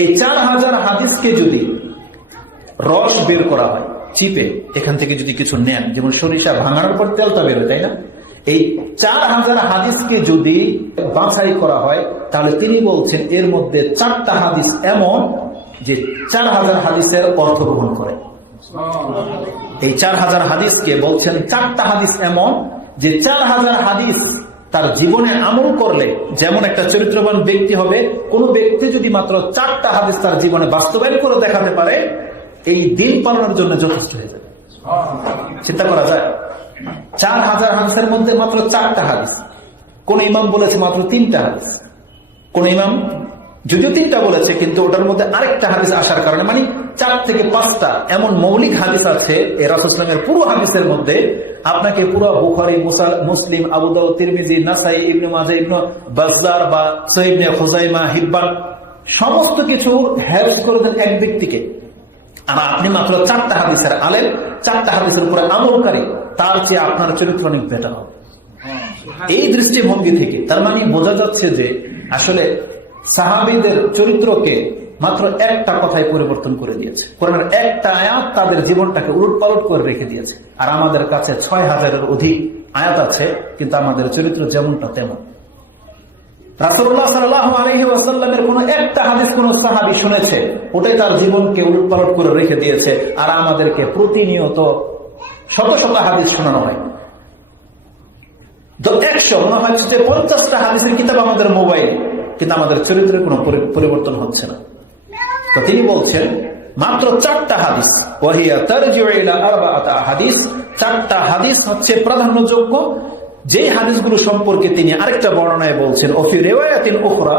এই চার হাজার হাদিসকে যদি রস বের করা হয়, চিপে, এখান থেকে যদি কিছু নেন, যেমন সরিষা ভাঙানোর পর তেলটা বেরো তাই না? এই চার হাজার হাদিসকে যদি বাছাই করা হয়, তাহলে তিনি বলছেন এর মধ্যে চারটা হাদিস এমন যে চার হাজার হাদিসের অর্থ গ্রহণ করে। এই চার হাজার হাদিসকে বলছেন চারটা হাদিস এমন যে চার হাজার হাদিস তার জীবনে আমল করলে যেমন একটা চরিত্রবান ব্যক্তি হবে, কোনো ব্যক্তি যদি মাত্র চারটা হাদিস তার জীবনে বাস্তবায়ন করে দেখাতে পারে, এই দিন পালনের জন্য যথেষ্ট হয়ে যাবে। চিন্তা করা যায়। চার হাজার হাদিসের মধ্যে মাত্র চারটা হাদিস। কোন ইমাম বলেছে মাত্র তিনটা হাদিস। কোন ইমাম যদিও তিনটা বলেছে কিন্তু ওটার মধ্যে আরেকটা হাদিস আসার কারণে মানে চার থেকে পাঁচটা এমন মৌলিক হাদিস আছে এ রাসুসলামের পুরো হাদিসের মধ্যে। আপনাকে পুরো বুখারি মুসাল মুসলিম আবুদাউ তিরমিজি নাসাই ইবনু মাজা ইবনু বাজার বা সৈবনে খুজাইমা হিব্বান সমস্ত কিছু হেল্প করে দেন এক ব্যক্তিকে। আর আপনি মাত্র চারটা হাদিসের আলেন চারটা হাদিসের উপরে আমলকারী তার চেয়ে আপনার চরিত্র অনেক বেটার হবে। এই দৃষ্টিভঙ্গি থেকে তার মানে বোঝা যাচ্ছে যে আসলে সাহাবিদের চরিত্রকে মাত্র একটা কথায় পরিবর্তন করে দিয়েছে। কোরআনের একটা আয়াত তাদের জীবনটাকে উলট পালট করে রেখে দিয়েছে। আর আমাদের কাছে ছয় হাজারের অধিক আয়াত আছে, কিন্তু আমাদের চরিত্র যেমনটা তেমন। ওটাই তার জীবনকে করে রেখে দিয়েছে, আর আমাদেরকে প্রতিনিয়ত শত হাদিস শোনানো হয়। পঞ্চাশটা হাদিসের কিতাব আমাদের মোবাইল। কিন্তু আমাদের চরিত্রের কোনো পরিবর্তন হচ্ছে না। তো তিনি বলছেন, মাত্র চারটা হাদিস হাদিস, চারটা হাদিস হচ্ছে প্রাধান্যযোগ্য। যে হাদিসগুলো সম্পর্কে তিনি আরেকটা বর্ণনায় বলছেন ওফি রেওয়ায়াতিন ওখরা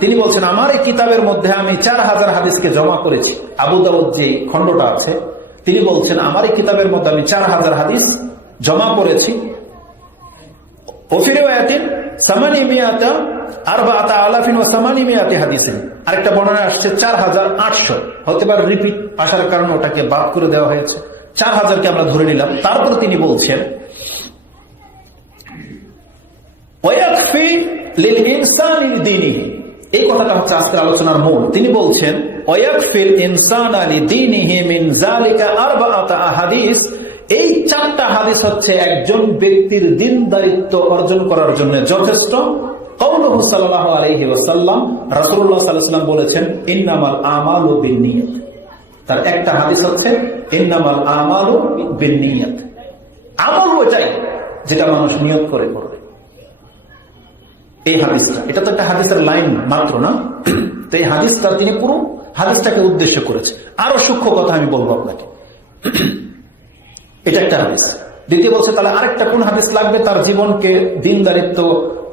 তিনি বলছেন, আমার এই কিতাবের মধ্যে আমি চার হাজার হাদিসকে জমা করেছি। আবু দাউদ যে খণ্ডটা আছে, তিনি বলছেন, আমার এই কিতাবের মধ্যে আমি চার হাজার হাদিস জমা করেছি। তারপর তিনি বলছেন এই কথাটা হচ্ছে আজকের আলোচনার মূল। তিনি বলছেন এই চারটা হাদিস হচ্ছে একজন ব্যক্তির দিন দায়িত্ব অর্জন করার জন্য যথেষ্ট। বলেছেন একটা হাদিস হচ্ছে যেটা মানুষ নিয়ত করে করবে। এই এটা তো একটা লাইন মাত্র না? তো এই হাদিসটা তিনি পুরো হাদিসটাকে উদ্দেশ্য করেছে। আরও সূক্ষ্ম কথা আমি বলব আপনাকে। এটা একটা হাদিস। দ্বিতীয় বলছে, তাহলে আরেকটা কোন হাদিস লাগবে? তার জীবনকে দিনদারিত্ব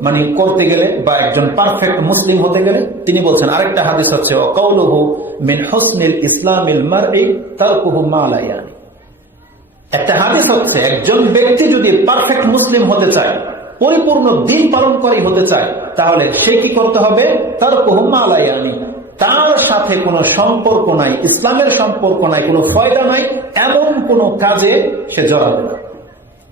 মানে করতে গেলে বা একজন পারফেক্ট মুসলিম হতে গেলে? তিনি বলছেন, আরেকটা হাদিস হচ্ছে কৌলহু মিন হসনিল ইসলামিল মার তার কুহু মালায়ানি একটা হাদিস হচ্ছে, একজন ব্যক্তি যদি পারফেক্ট মুসলিম হতে চায়, পরিপূর্ণ দিন পালন করেই হতে চায়, তাহলে সে কি করতে হবে? তার আলাইয়ানি তার সাথে কোনো সম্পর্ক নাই, ইসলামের সম্পর্ক নাই, কোনো ফয়দা নাই, এমন কোন কাজে সে জড়াবে না।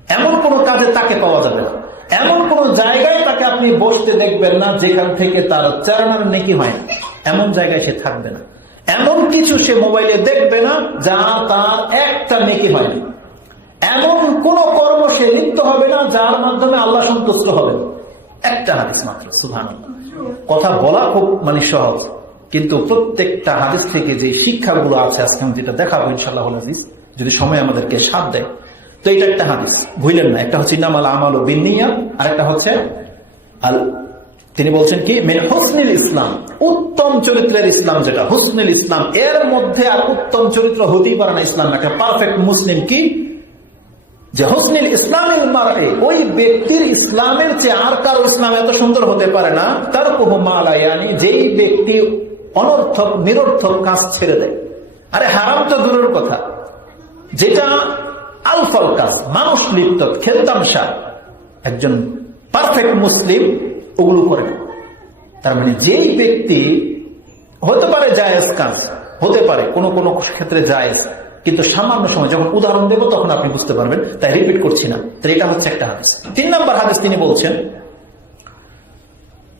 এমন কোন কাজে তাকে পাওয়া যাবে না। এমন কোন জায়গায় তাকে আপনি বসতে দেখবেন না যেখান থেকে তার চারানোর নেকি হয় না। এমন জায়গায় সে থাকবে না। এমন কিছু সে মোবাইলে দেখবে না যা তার একটা নেকি হয় না। এমন কোন কর্ম সে লিপ্ত হবে না যার মাধ্যমে আল্লাহ সন্তুষ্ট হবে। একটা হাদিস মাত্র সুহান কথা বলা খুব মানে সহজ। কিন্তু প্রত্যেকটা হাদিস থেকে যে শিক্ষাগুলো আছে, আজকে আমি যেটা দেখাবো ইনশাল্লাহ হাদিস যদি সময় আমাদেরকে সাথ দেয়। তো এটা একটা হাদিস, ভুলেন না। একটা হচ্ছে নামাল আমাল ও বিনিয়া আর একটা হচ্ছে আল তিনি বলছেন কি, মেন হুসনিল ইসলাম। উত্তম চরিত্রের ইসলাম যেটা, হুসনিল ইসলাম। এর মধ্যে আর উত্তম চরিত্র হতেই পারে না ইসলাম একটা পারফেক্ট মুসলিম কি? যে হোসনিল ইসলামের মারে ওই ব্যক্তির ইসলামের চেয়ে আর কারও ইসলাম এত সুন্দর হতে পারে না। তার কুহমালায়ানি যেই ব্যক্তি অনর্থক, নিরর্থক কাজ ছেড়ে দেয়। আরে হারাম তো দূরের কথা। যেটা আলফল কাজ, মানুষ লিপ্ত, খেলতামশা। একজন পারফেক্ট মুসলিম ওগুলো করে তার মানে যেই ব্যক্তি, হতে পারে জায়েজ কাজ, হতে পারে, কোনো কোনো ক্ষেত্রে জায়েজ। কিন্তু সামান্য সময়, যখন উদাহরণ দেব, তখন আপনি বুঝতে পারবেন, তাই রিপিট করছি না। তাই এটা হচ্ছে একটা হাদিস। তিন নম্বর হাদিস তিনি বলছেন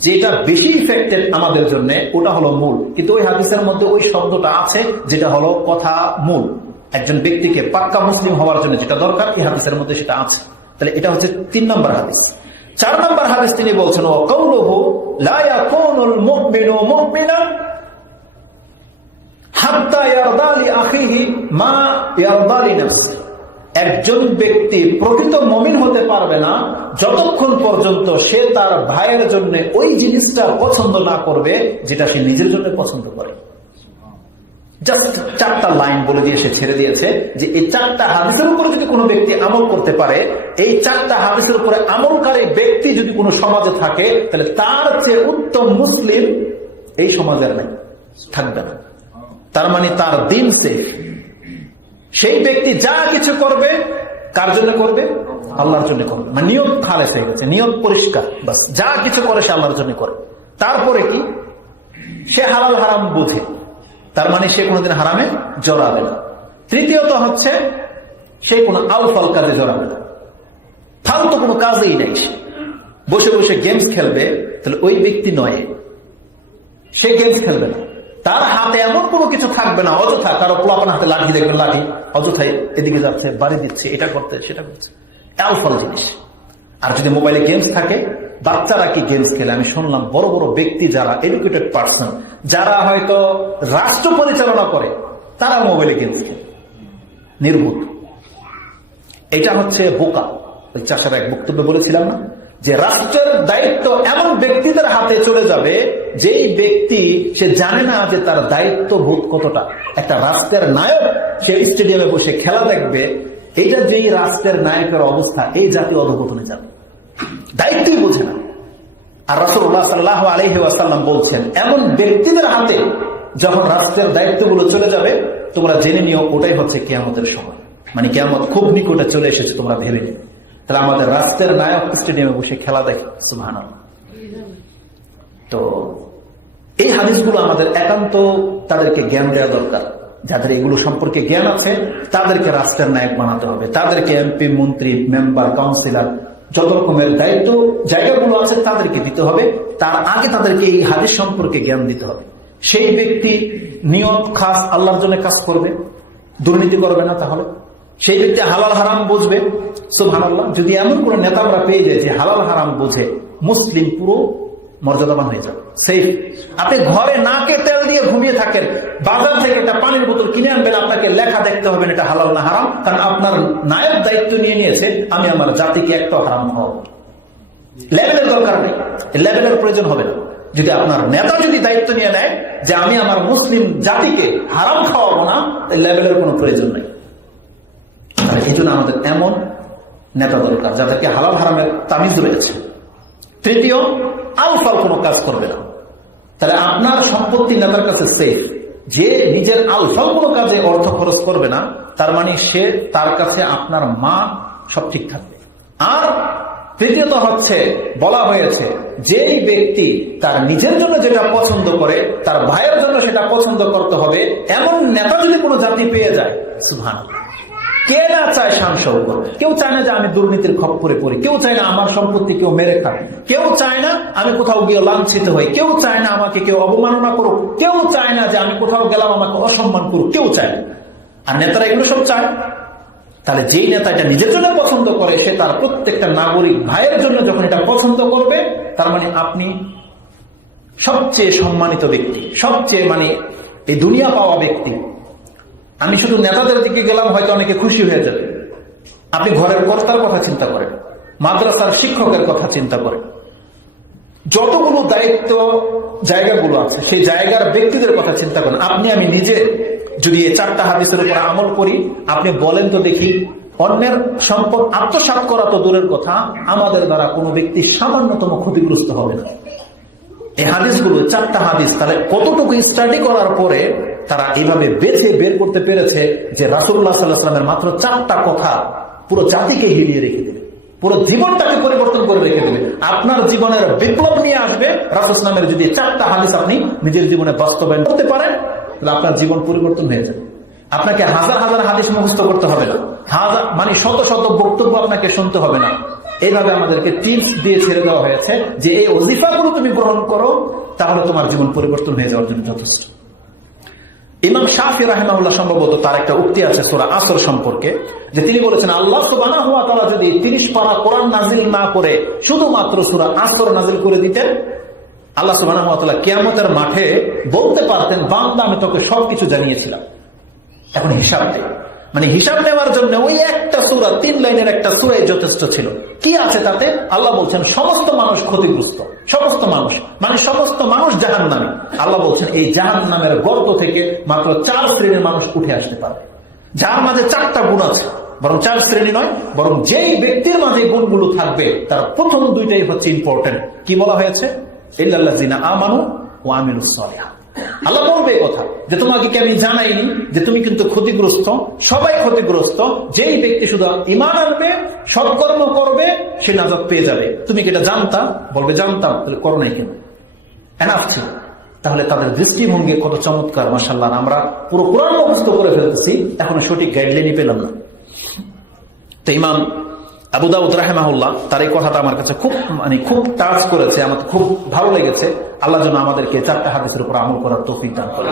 যেটা বেশি ইফেক্টেড আমাদের জন্য, ওটা হলো মূল। কিন্তু ওই হাদিসের মধ্যে ওই শব্দটা আছে, যেটা হলো কথা মূল। একজন ব্যক্তিকে পাক্কা মুসলিম হওয়ার জন্য যেটা দরকার, এই হাদিসের মধ্যে সেটা আছে। তাহলে এটা হচ্ছে তিন নম্বর হাদিস। চার নম্বর হাদিস তিনি বলছেন, ও কৌলহু হাত্তা ইয়ারদা লি আখিহি মা ইয়ারদা লি নাফসিহি একজন ব্যক্তি প্রকৃত মমিন হতে পারবে না, যতক্ষণ পর্যন্ত সে তার ভাইয়ের জন্য ওই জিনিসটা পছন্দ না করবে, যেটা সে নিজের জন্য পছন্দ করে। জাস্ট চারটা লাইন বলে দিয়ে সে ছেড়ে দিয়েছে যে এই চারটা হাদিসের উপরে যদি কোনো ব্যক্তি আমল করতে পারে, এই চারটা হাদিসের উপরে আমলকারী ব্যক্তি যদি কোনো সমাজে থাকে, তাহলে তার চেয়ে উত্তম মুসলিম এই সমাজের নেই, থাকবে না। তার মানে তার দিন সেফ সেই ব্যক্তি যা কিছু করবে, কার জন্য করবে? আল্লাহর জন্য করবে। মানে নিয়ত খালেস হয়ে গেছে নিয়ত পরিষ্কার, বাস। যা কিছু করে সে আল্লাহর জন্য করে। তারপরে কি? সে হালাল হারাম বোঝে। তার মানে সে কোনোদিন হারামে জড়াবে না। তৃতীয়ত হচ্ছে, সে কোনো আলফাল কাজে জড়াবে না। ফালতু কোনো কাজেই নেই বসে বসে গেমস খেলবে, তাহলে ওই ব্যক্তি নয়। সে গেমস খেলবে না। তার হাতে এমন কোনো কিছু থাকবে না, অযথা তার কারও পোলাপান হাতে লাঠি দেখবেন, লাঠি। অযথায় এদিকে যাচ্ছে, বাড়ি দিচ্ছে, এটা করতে, সেটা করছে। অ্যালফল জিনিস। আর যদি মোবাইলে গেমস থাকে, বাচ্চারা কি গেমস খেলে? আমি শুনলাম বড় বড় ব্যক্তি যারা এডুকেটেড পার্সন যারা হয়তো রাষ্ট্র পরিচালনা করে, তারা মোবাইলে গেমস খেলে। নির্ভুল। এটা হচ্ছে বোকা। ওই চাষার এক বক্তব্যে বলেছিলাম না? যে রাষ্ট্রের দায়িত্ব এমন ব্যক্তিদের হাতে চলে যাবে যেই ব্যক্তি, সে জানে না যে তার দায়িত্ব বোধ কতটা। একটা রাষ্ট্রের নায়ক, সে স্টেডিয়ামে বসে খেলা দেখবে এটা যেই রাষ্ট্রের নায়কের অবস্থা, এই জাতীয় অধপতনে যাবে দায়িত্বই বোঝে না। আর রাসুল্লাহ সাল্লাহ আলহি আসাল্লাম বলছেন, এমন ব্যক্তিদের হাতে যখন রাষ্ট্রের দায়িত্বগুলো চলে যাবে, তোমরা জেনে নিও, ওটাই হচ্ছে কেয়ামতের সময়। মানে কেয়ামত খুব নিকটে চলে এসেছে, তোমরা ভেবে নিও। তাহলে আমাদের রাষ্ট্রের নায়ক স্টেডিয়ামে বসে খেলা দেখে সুহান তো হাদিসগুলো আমাদের একান্ত তাদেরকে জ্ঞান দেওয়া দরকার। যাদের এগুলো সম্পর্কে জ্ঞান আছে, তাদেরকে রাষ্ট্রের নায়ক বানাতে হবে। তাদেরকে এমপি, মন্ত্রী, মেম্বার, কাউন্সিলর, যত রকমের দায়িত্ব, জায়গাগুলো আছে, তাদেরকে দিতে হবে। তার আগে তাদেরকে এই হাদিস সম্পর্কে জ্ঞান দিতে হবে। সেই ব্যক্তি নিয়ত খাস আল্লাহর জন্য কাজ করবে, দুর্নীতি করবে না তাহলে। সেই ব্যক্তি হালাল হারাম বুঝবে আল্লাহ যদি এমন কোন নেতা আমরা পেয়ে যায় যে হালাল হারাম বুঝে, মুসলিম পুরো মর্যাদাবান হয়ে যাবে। সেফ আপনি ঘরে নাকে তেল দিয়ে ঘুমিয়ে থাকেন, বাজার থেকে একটা পানির বোতল কিনে আনবেন, আপনাকে লেখা দেখতে হবে এটা হালাল না হারাম, কারণ আপনার নায়ক দায়িত্ব নিয়ে নিয়েছে, আমি আমার জাতিকে একটা হারাম হওয়া লেভেলের দরকার নেই। লেভেলের প্রয়োজন হবে না। যদি আপনার নেতা যদি দায়িত্ব নিয়ে নেয় যে আমি আমার মুসলিম জাতিকে হারাম খাওয়াবো না লেভেলের কোনো প্রয়োজন নেই। এই জন্য আমাদের এমন নেতা দরকার যাদেরকে হালাল হারামের তামিজ রয়েছে। তৃতীয় আলফাল কোনো কাজ করবে না। তাহলে আপনার সম্পত্তি নেতার কাছে সেফ যে নিজের আলফাল কোনো কাজে অর্থ খরচ করবে না, তার মানে সে তার কাছে আপনার মা সব ঠিক থাকবে। আর তৃতীয়ত হচ্ছে, বলা হয়েছে, যেই ব্যক্তি তার নিজের জন্য যেটা পছন্দ করে, তার ভাইয়ের জন্য সেটা পছন্দ করতে হবে, এমন নেতা যদি কোনো জাতি পেয়ে যায় সুভান কে না চায় শানসৌক কেউ চায় না যে আমি দুর্নীতির খপ্পরে পড়ি। কেউ চায় না আমার সম্পত্তি কেউ মেরে খাক। কেউ চায় না আমি কোথাও গিয়ে লাঞ্ছিত হই। কেউ চায় না আমাকে কেউ অবমাননা করুক। কেউ চায় না যে আমি কোথাও গেলাম আমাকে অসম্মান করুক। কেউ চায় না। আর নেতারা এগুলো সব চায়। তাহলে যেই নেতা এটা নিজের জন্য পছন্দ করে, সে তার প্রত্যেকটা নাগরিক ভাইয়ের জন্য যখন এটা পছন্দ করবে, তার মানে আপনি সবচেয়ে সম্মানিত ব্যক্তি, সবচেয়ে মানে এই দুনিয়া পাওয়া ব্যক্তি। আমি শুধু নেতাদের দিকে গেলাম, হয়তো অনেকে খুশি হয়ে যাবে। আপনি ঘরের কর্তার কথা চিন্তা করেন, মাদ্রাসার শিক্ষকের কথা চিন্তা করেন। যতগুলো দায়িত্ব জায়গাগুলো আছে, সেই জায়গার ব্যক্তিদের কথা চিন্তা করেন। আপনি, আমি নিজে যদি এই চারটা হাদিসের উপর আমল করি, আপনি বলেন তো দেখি, অন্যের সম্পদ আত্মসাৎ করা তো দূরের কথা, আমাদের দ্বারা কোনো ব্যক্তি সামান্যতম ক্ষতিগ্রস্ত হবে না। এই হাদিসগুলো, চারটা হাদিস, তাহলে কতটুকু স্টাডি করার পরে তারা এইভাবে বেছে বের করতে পেরেছে যে রাসুল্লাহ সাল্লাহামের মাত্র চারটা কথা পুরো জাতিকে হিলিয়ে রেখে দেবে। পুরো জীবনটাকে পরিবর্তন করে রেখে দেবে। আপনার জীবনের বিপ্লব নিয়ে আসবে। রাসুসলামের যদি চারটা হাদিস আপনি নিজের জীবনে বাস্তবায়ন করতে পারেন, তাহলে আপনার জীবন পরিবর্তন হয়ে যাবে। আপনাকে হাজার হাজার হাদিস মুখস্থ করতে হবে না। হাজার মানে শত শত বক্তব্য আপনাকে শুনতে হবে না। এইভাবে আমাদেরকে টিপস দিয়ে ছেড়ে দেওয়া হয়েছে যে এই অজিফাগুলো তুমি গ্রহণ করো, তাহলে তোমার জীবন পরিবর্তন হয়ে যাওয়ার জন্য যথেষ্ট। ইমাম শাহি রাহেমাউল্লাহ সম্ভবত তার একটা উক্তি আছে সোরা আসর সম্পর্কে, যে তিনি বলেছেন, আল্লাহ সুবানা হুয়া তারা যদি তিরিশ পারা কোরআন নাজিল না করে শুধুমাত্র সুরা আসর নাজিল করে দিতেন, আল্লাহ সুবানা হুয়া কেয়ামতের মাঠে বলতে পারতেন, বান্দা আমি তোকে সবকিছু জানিয়েছিলাম। এখন হিসাব নেই মানে হিসাব নেওয়ার জন্য ওই একটা সুরা, তিন লাইনের একটা সুরাই যথেষ্ট ছিল। কি আছে তাতে? আল্লাহ বলছেন, সমস্ত মানুষ ক্ষতিগ্রস্ত। সমস্ত মানুষ। মানে সমস্ত মানুষ জাহান নামে আল্লাহ বলছেন, এই জাহান নামের গর্ত থেকে মাত্র চার শ্রেণির মানুষ উঠে আসতে পারে যার মাঝে চারটা গুণ আছে। বরং চার শ্রেণি নয়, বরং যেই ব্যক্তির মাঝে গুণগুলো থাকবে, তার প্রথম দুইটাই হচ্ছে ইম্পর্টেন্ট কি বলা হয়েছে? ইল্লাল্লাহ জিনা আমানু ও আমিনুস সালিহা আল্লাহ বলবে কথা, যে তোমাকে কি আমি জানাইনি? যে তুমি কিন্তু ক্ষতিগ্রস্ত? সবাই ক্ষতিগ্রস্ত। যেই ব্যক্তি শুধু ইমান আনবে সৎকর্ম করবে, সে নাজাদ পেয়ে যাবে। তুমি কি এটা জানতা? বলবে, জানতাম, তাহলে করো নাই কেন? এনাফ তাহলে তাদের দৃষ্টিভঙ্গি কত চমৎকার মাসাল্লাহ আমরা পুরো কোরআন মুখস্থ করে ফেলতেছি, এখনও সঠিক গাইডলাইনই পেলাম না। তো ইমাম আবু দাউদ রাহেমাহুল্লাহ, তার এই কথাটা আমার কাছে খুব মানে খুব টাচ করেছে আমার খুব ভালো লেগেছে। আল্লাহ যেন আমাদেরকে চারটা হাদিসের উপর আমল করার তৌফিক দান করে